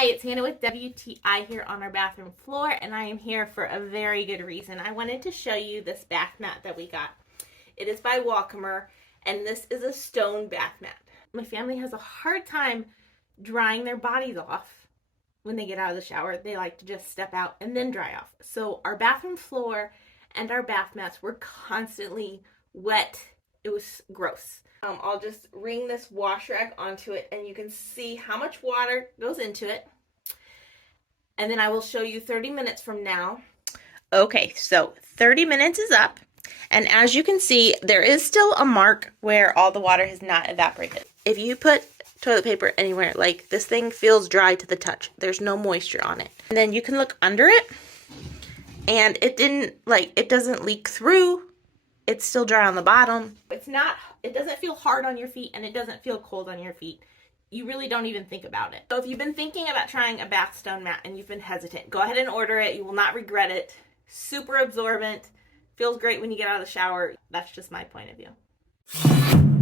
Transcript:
Hi, it's Hannah with WTI here on our bathroom floor, and I am here for a very good reason. I wanted to show you this bath mat that we got. It is by QMER, and this is a stone bath mat. My family has a hard time drying their bodies off when they get out of the shower. They like to just step out and then dry off. So our bathroom floor and our bath mats were constantly wet. It was gross. I'll just wring this wash rag onto it and you can see how much water goes into it. And then I will show you 30 minutes from now. Okay, so 30 minutes is up. And as you can see, there is still a mark where all the water has not evaporated. If you put toilet paper anywhere, like this thing feels dry to the touch. There's no moisture on it. And then you can look under it and it doesn't leak through. It's still dry on the bottom. It doesn't feel hard on your feet and it doesn't feel cold on your feet. You really don't even think about it. So if you've been thinking about trying a bath stone mat and you've been hesitant, go ahead and order it. You will not regret it. Super absorbent. Feels great when you get out of the shower. That's just my point of view.